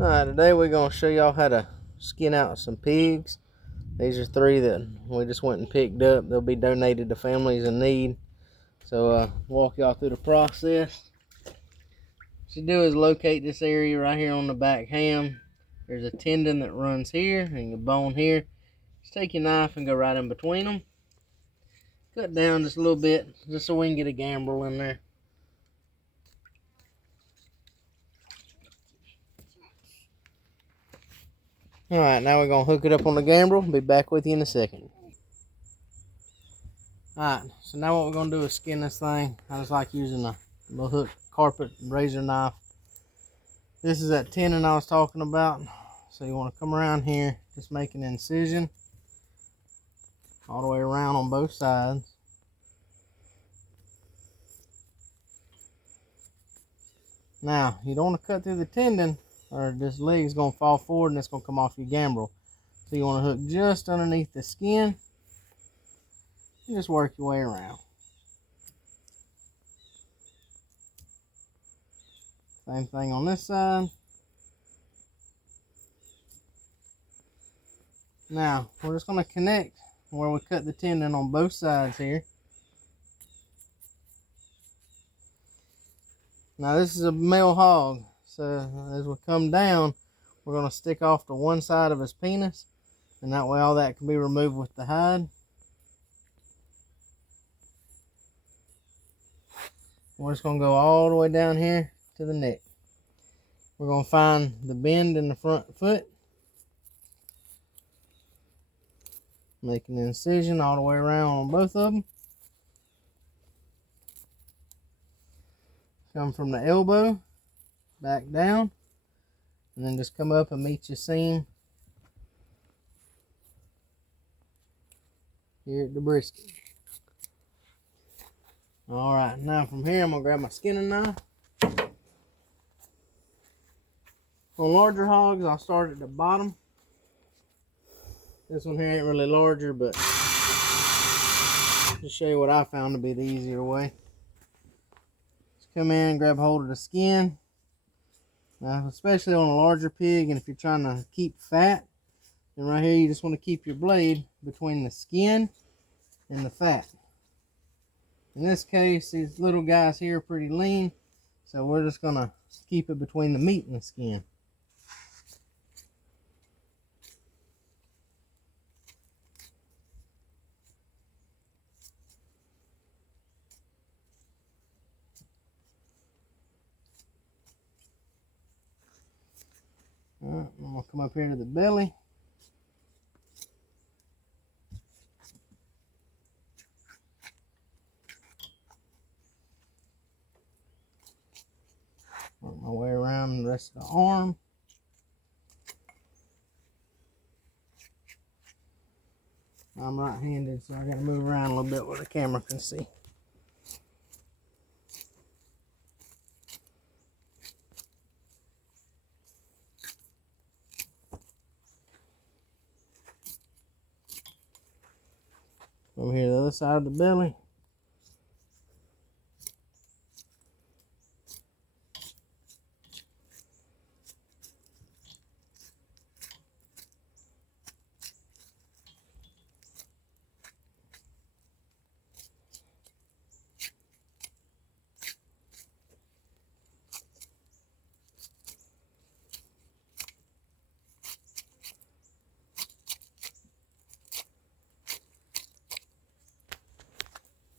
Alright, today we're going to show y'all how to skin out some pigs. These are 3 that we just went and picked up. They'll be donated to families in need. So walk y'all through the process. What you do is locate this area right here on the back ham. There's a tendon that runs here and a bone here. Just take your knife and go right in between them. Cut down just a little bit just so we can get a gambrel in there. Alright, now we're going to hook it up on the gambrel. Be back with you in a second. Alright, so now what we're going to do is skin this thing. I just like using a little hook carpet razor knife. This is that tendon I was talking about. So you want to come around here, just make an incision all the way around on both sides. Now, you don't want to cut through the tendon or this leg is going to fall forward and it's going to come off your gambrel. So you want to hook just underneath the skin and just work your way around. Same thing on this side. Now, we're just going to connect where we cut the tendon on both sides here. Now this is a male hog, so as we come down, we're going to stick off to one side of his penis, and that way all that can be removed with the hide. We're just going to go all the way down here to the neck. We're going to find the bend in the front foot. Make an incision all the way around on both of them. Come from the elbow, back down, and then just come up and meet your seam here at the brisket. Alright, now from here I'm going to grab my skinning knife. On larger hogs, I'll start at the bottom. This one here ain't really larger, but just show you what I found to be the easier way. Just come in and grab hold of the skin. Now, especially on a larger pig, and if you're trying to keep fat, then right here you just want to keep your blade between the skin and the fat. In this case, these little guys here are pretty lean, so we're just going to keep it between the meat and the skin. Alright, I'm going to come up here to the belly. Work my way around the rest of the arm. I'm right-handed, so I got to move around a little bit where the camera can see. Over here to the other side of the belly.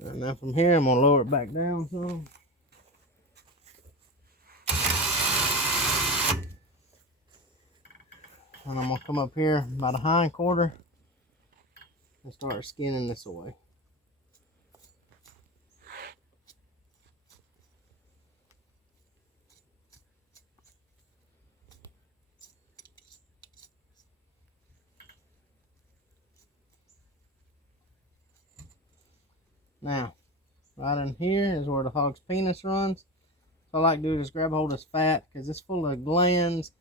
And now from here, I'm going to lower it back down some. And I'm going to come up here by the hind quarter and start skinning this away. Now, right in here is where the hog's penis runs. So all I like to do is grab hold of this fat because it's full of glands.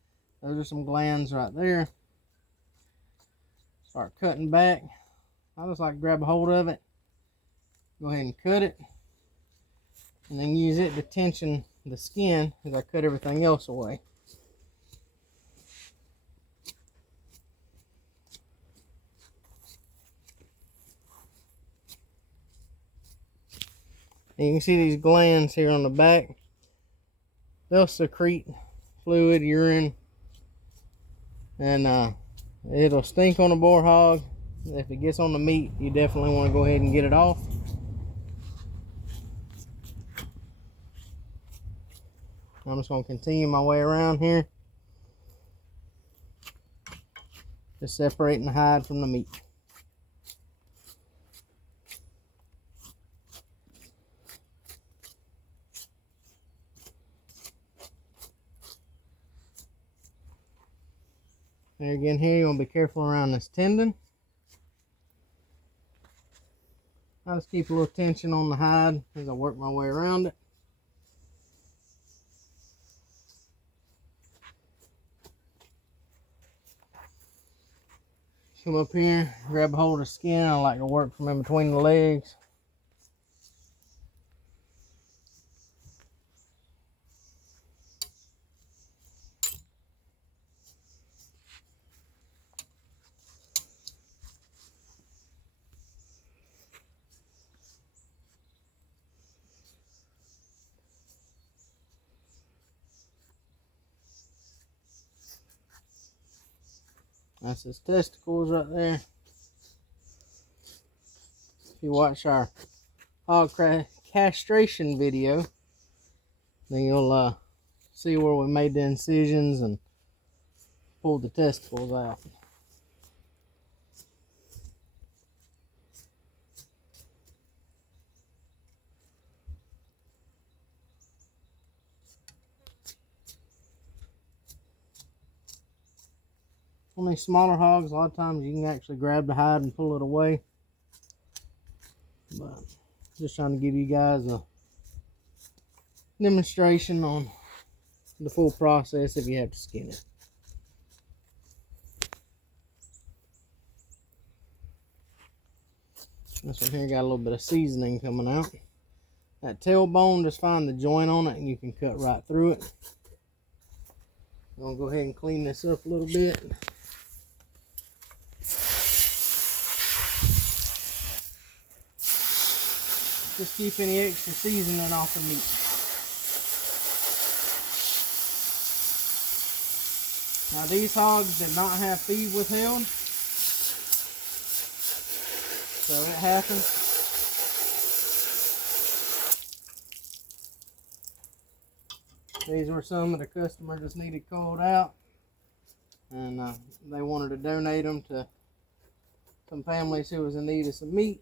Those are some glands right there. Start cutting back. I just like to grab a hold of it. Go ahead and cut it. And then use it to tension the skin as I cut everything else away. And you can see these glands here on the back. They'll secrete fluid, urine, and it'll stink on a boar hog. If it gets on the meat, you definitely want to go ahead and get it off. I'm just going to continue my way around here, just separating the hide from the meat. And again, here you want to be careful around this tendon. I just keep a little tension on the hide as I work my way around it. Come up here, grab a hold of the skin. I like to work from in between the legs. That's his testicles right there. If you watch our hog castration video, then you'll see where we made the incisions and pulled the testicles out. On these smaller hogs, a lot of times you can actually grab the hide and pull it away. But just trying to give you guys a demonstration on the full process if you have to skin it. This one here got a little bit of seasoning coming out. That tailbone, just find the joint on it and you can cut right through it. I'm gonna go ahead and clean this up a little bit. Just keep any extra seasoning off the meat. Now these hogs did not have feed withheld, so it happens. These were some that the customer just needed culled out, and they wanted to donate them to some families who was in need of some meat.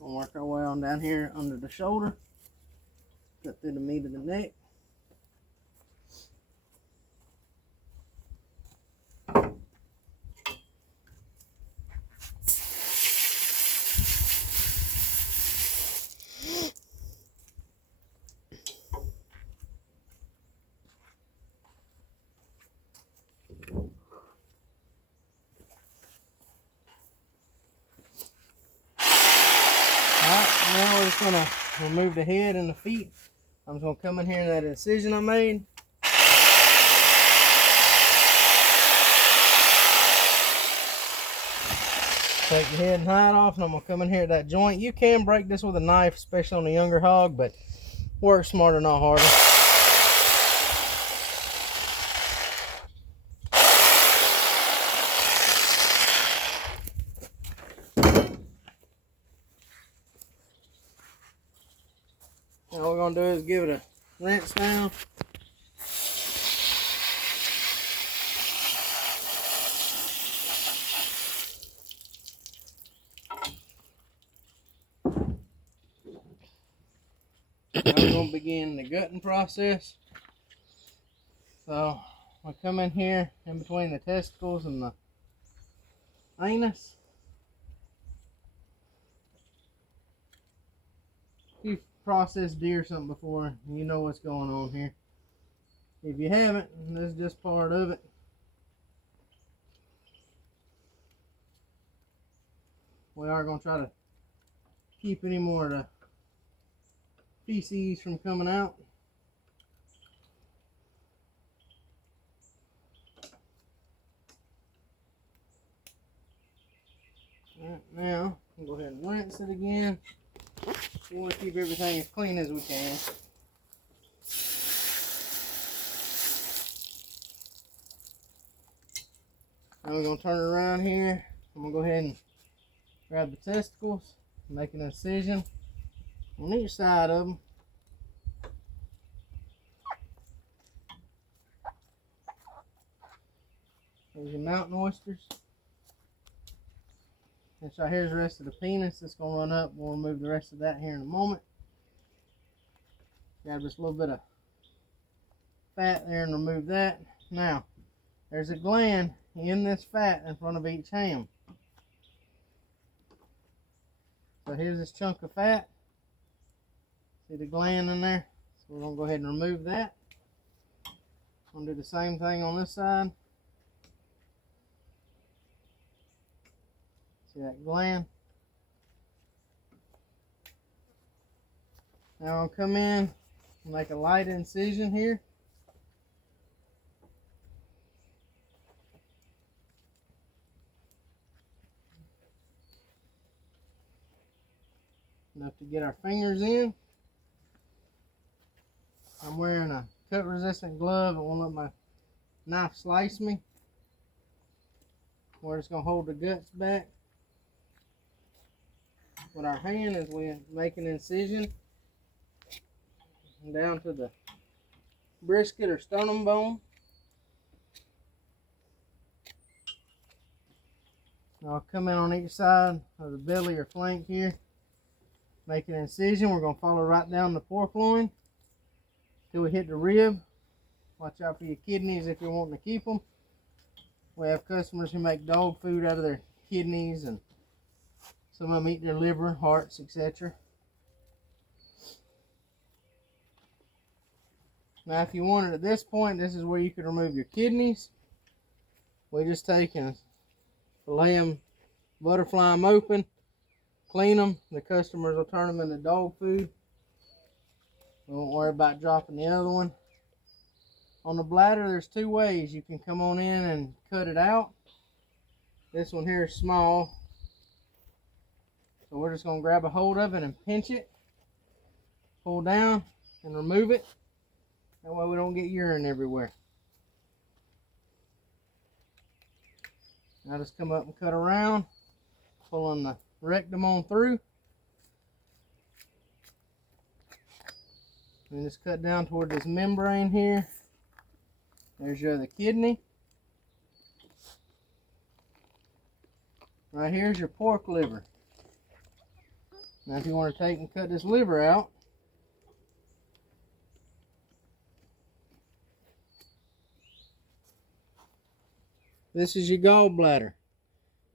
We'll work our way on down here under the shoulder, cut through the meat of the neck. Alright, now we're just going to remove the head and the feet. I'm just going to come in here in that incision I made. Take the head and hide off, and I'm going to come in here at that joint. You can break this with a knife, especially on a younger hog, but work smarter, not harder. Now what we're going to do is give it a rinse down. Now we're going to begin the gutting process. So I come in here in between the testicles and the anus. If you've processed deer or something before, you know what's going on here. If you haven't, this is just part of it. We are going to try to keep any more of the feces from coming out. Alright, now we'll go ahead and rinse it again. We want to keep everything as clean as we can. Now we're going to turn it around here. I'm going to go ahead and grab the testicles, make an incision on each side of them. There's your mountain oysters. And so here's the rest of the penis. It's going to run up. We'll remove the rest of that here in a moment. Grab just a little bit of fat there and remove that. Now, there's a gland in this fat in front of each ham. So here's this chunk of fat. See the gland in there? So we're going to go ahead and remove that. I'm going to do the same thing on this side. See that gland? Now I'll come in and make a light incision here. Enough to get our fingers in. I'm wearing a cut resistant glove. I won't let my knife slice me. We're just going to hold the guts back with our hand as we make an incision down to the brisket or sternum bone. I'll come in on each side of the belly or flank here. Make an incision. We're going to follow right down the pork loin till we hit the rib. Watch out for your kidneys if you're wanting to keep them. We have customers who make dog food out of their kidneys, and some of them eat their liver, hearts, etc. Now if you wanted at this point, this is where you could remove your kidneys. We just take and fillet them, butterfly them open, clean them. The customers will turn them into dog food. We won't worry about dropping the other one. On the bladder, there's two ways. You can come on in and cut it out. This one here is small. So we're just going to grab a hold of it and pinch it. Pull down and remove it. That way we don't get urine everywhere. Now just come up and cut around, pulling the rectum on through. And just cut down toward this membrane here. There's your other kidney. Right here's your pork liver. Now if you want to take and cut this liver out, this is your gallbladder.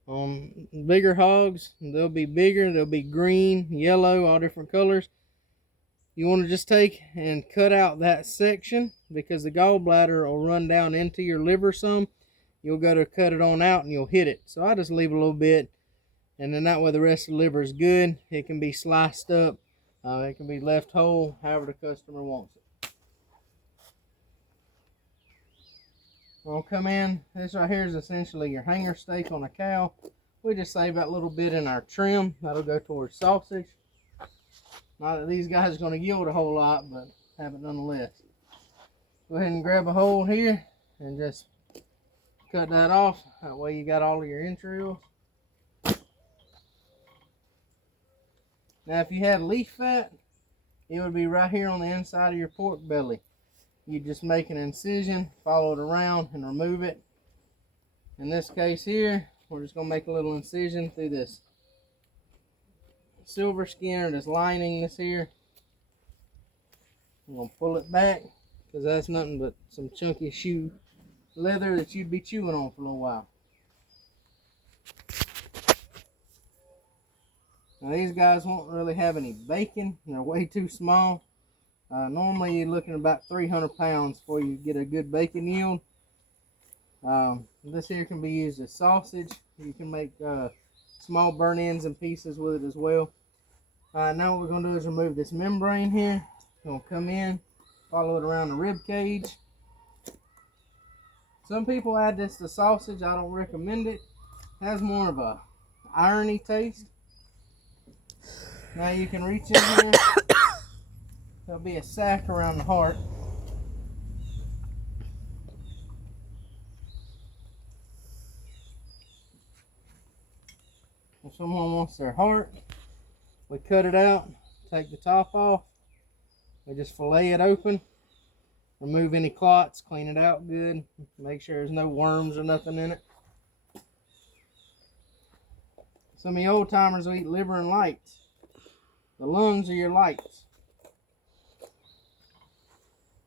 On bigger hogs, they'll be bigger, they'll be green, yellow, all different colors. You want to just take and cut out that section because the gallbladder will run down into your liver some. You'll go to cut it on out and you'll hit it. So I just leave a little bit, and then that way the rest of the liver is good. It can be sliced up, it can be left whole, however the customer wants it. I'll come in. This right here is essentially your hanger steak on a cow. We just save that little bit in our trim. That'll go towards sausage. Not that these guys are going to yield a whole lot, but have it nonetheless. Go ahead and grab a hold here and just cut that off. That way you got all of your entrails. Now if you had leaf fat, it would be right here on the inside of your pork belly. You just make an incision, follow it around, and remove it. In this case here, we're just going to make a little incision through this silver skin or this lining this here. I'm gonna pull it back because that's nothing but some chunky shoe leather that you'd be chewing on for a little while. Now these guys won't really have any bacon. They're way too small. Normally you're looking at about 300 pounds before you get a good bacon yield. This here can be used as sausage. You can make small burnt ends and pieces with it as well. Now what we're going to do is remove this membrane here. We're going to come in, follow it around the rib cage. Some people add this to sausage. I don't recommend it. It has more of a irony taste. Now you can reach in here. There'll be a sack around the heart. If someone wants their heart, we cut it out, take the top off. We just fillet it open, remove any clots, clean it out good, make sure there's no worms or nothing in it. Some of you old timers will eat liver and lights. The lungs are your lights.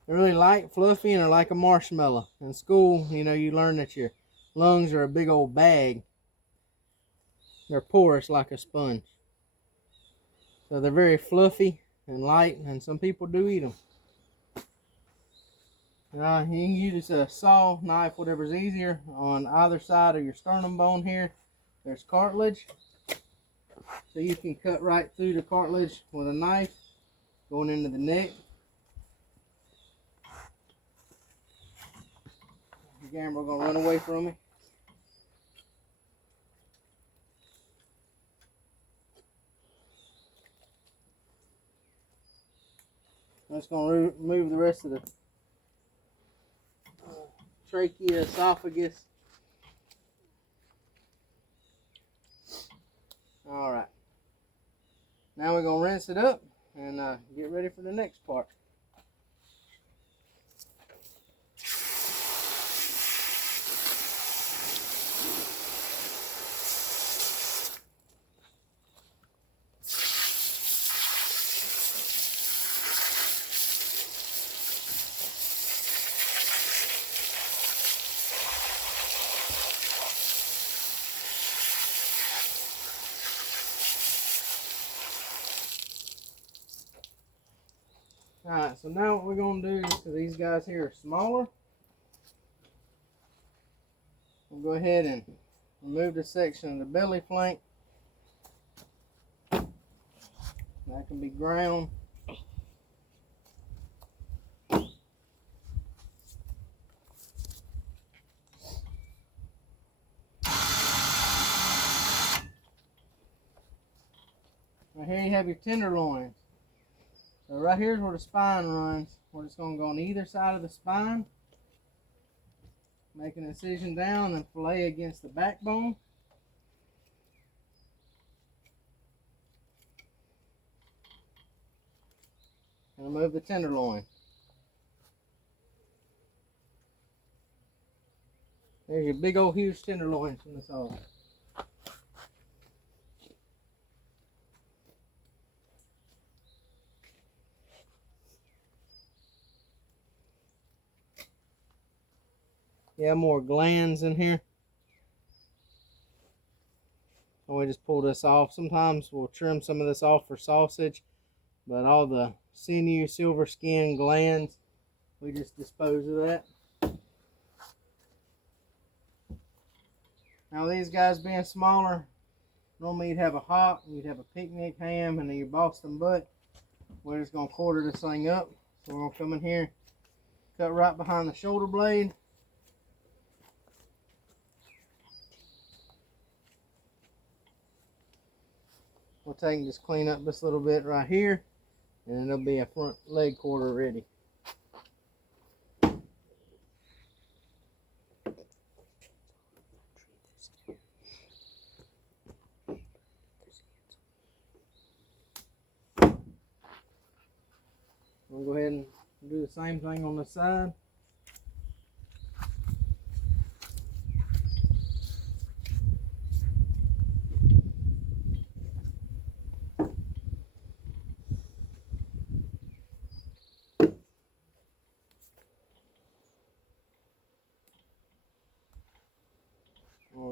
They're really light, fluffy, and they're like a marshmallow. In school, you know, you learn that your lungs are a big old bag. They're porous like a sponge. So they're very fluffy and light, and some people do eat them. You can use a saw, knife, whatever's easier. On either side of your sternum bone here, there's cartilage. So you can cut right through the cartilage with a knife, going into the neck. Gamble gonna run away from me. I'm just going to remove the rest of the trachea, esophagus. Alright. Now we're going to rinse it up and get ready for the next part. Alright, so now what we're going to do, because these guys here are smaller, we'll go ahead and remove this section of the belly flank. That can be ground. Now here you have your tenderloins. So right here's where the spine runs. We're just going to go on either side of the spine. Make an incision down and fillet against the backbone. And remove the tenderloin. There's your big old huge tenderloin from the saw. Yeah, more glands in here. And we just pull this off. Sometimes we'll trim some of this off for sausage, but all the sinew, silver skin, glands, we just dispose of that. Now these guys being smaller, normally you'd have a hock, you'd have a picnic ham, and then your Boston butt. We're just going to quarter this thing up. So we're going to come in here, cut right behind the shoulder blade. We'll take and just clean up this little bit right here, and it'll be a front leg quarter ready. We'll go ahead and do the same thing on the side.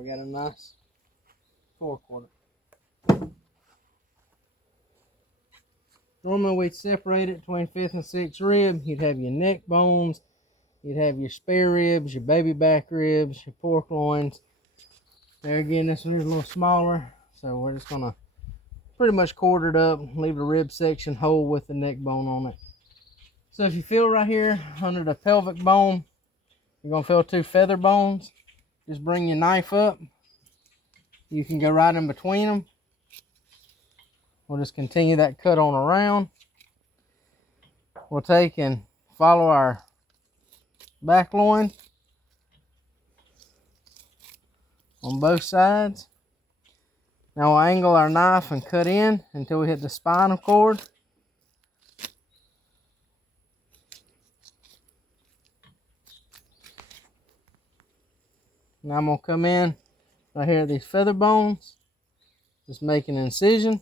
we got a nice 4/4. Normally we'd separate it between 5th and 6th rib. You'd have your neck bones, you'd have your spare ribs, your baby back ribs, your pork loins. There again, this one is a little smaller, so we're just gonna pretty much quarter it up, leave the rib section whole with the neck bone on it. So if you feel right here under the pelvic bone, you're gonna feel 2 feather bones. Just bring your knife up. You can go right in between them. We'll just continue that cut on around. We'll take and follow our back loin on both sides. Now we'll angle our knife and cut in until we hit the spinal cord. Now I'm going to come in right here at these feather bones, just make an incision.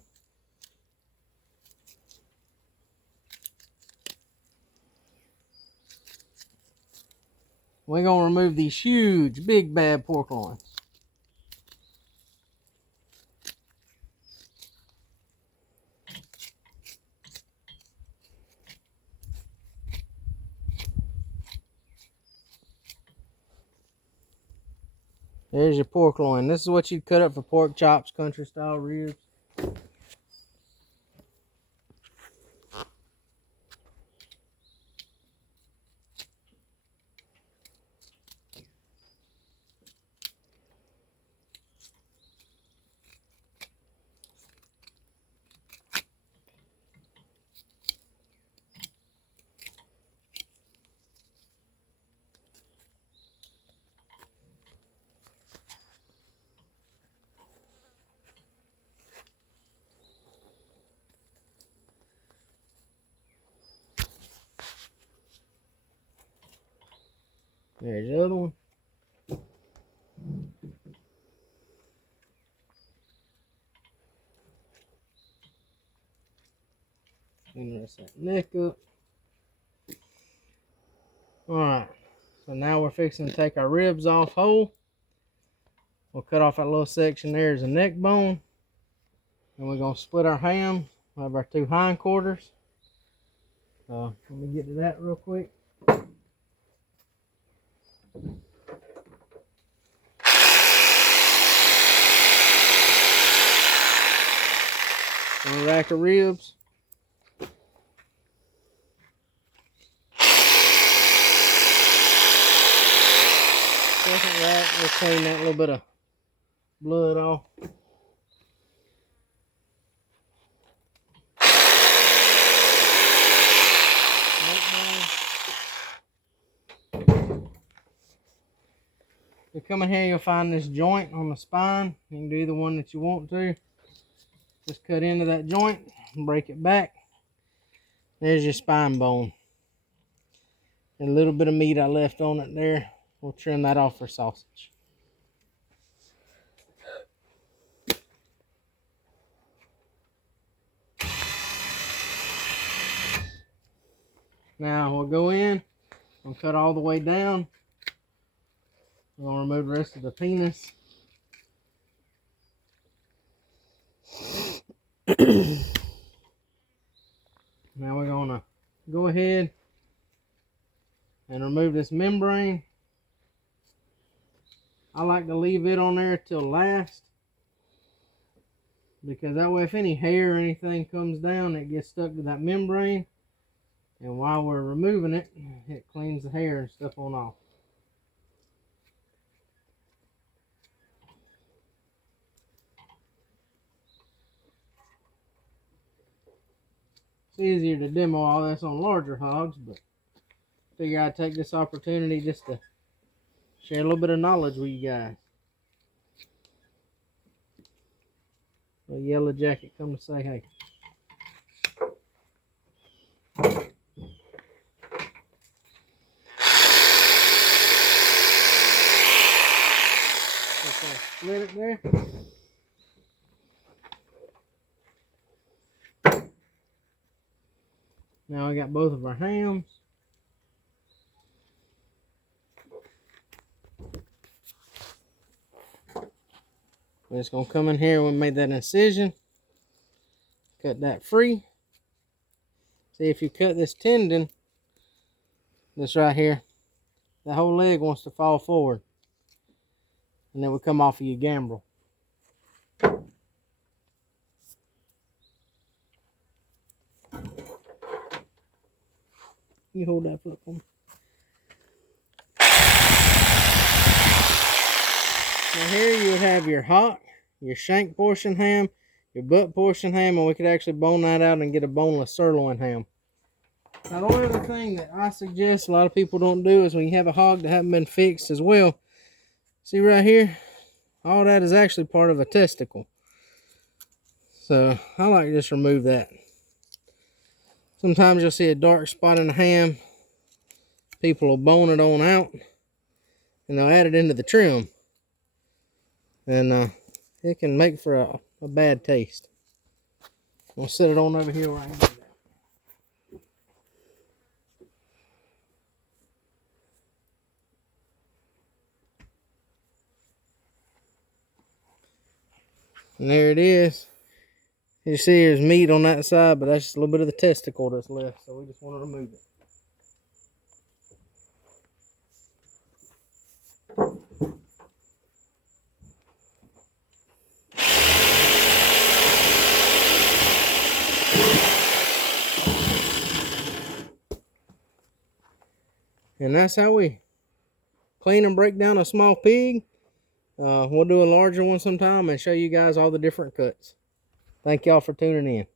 We're going to remove these huge, big, bad pork loins. There's your pork loin. This is what you'd cut up for pork chops, country style ribs. There's the other one. And rest that neck up. Alright, so now we're fixing to take our ribs off whole. We'll cut off that little section there as a neck bone. And we're going to split our ham. We'll have our 2 hindquarters. Let me get to that real quick. One rack of ribs. Second rack, we'll clean that little bit of blood off. You come in here, you'll find this joint on the spine. You can do either one that you want to. Just cut into that joint and break it back. There's your spine bone. And a little bit of meat I left on it there. We'll trim that off for sausage. Now we'll go in and cut all the way down. We're going to remove the rest of the penis. Now we're going to go ahead and remove this membrane. I like to leave it on there till last, because that way if any hair or anything comes down, it gets stuck to that membrane, and while we're removing it, it cleans the hair and stuff on off. It's easier to demo all this on larger hogs, but I figure I'd take this opportunity just to share a little bit of knowledge with you guys. A yellow jacket come to say hey. Split it there. Now I got both of our hams. We're just gonna come in here and we made that incision. Cut that free. See, if you cut this tendon, this right here, the whole leg wants to fall forward. And then we come off of your gambrel. You hold that foot for me. Now here you would have your hock, your shank portion ham, your butt portion ham, and we could actually bone that out and get a boneless sirloin ham. Now the only other thing that I suggest a lot of people don't do is when you have a hog that hasn't been fixed as well, see right here, all that is actually part of a testicle. So I like to just remove that. Sometimes you'll see a dark spot in the ham. People will bone it on out and they'll add it into the trim. And it can make for a bad taste. I'll set it on over here where I can do that. And there it is. You see there's meat on that side, but that's just a little bit of the testicle that's left, so we just want to remove it. And that's how we clean and break down a small pig. We'll do a larger one sometime and show you guys all the different cuts. Thank y'all for tuning in.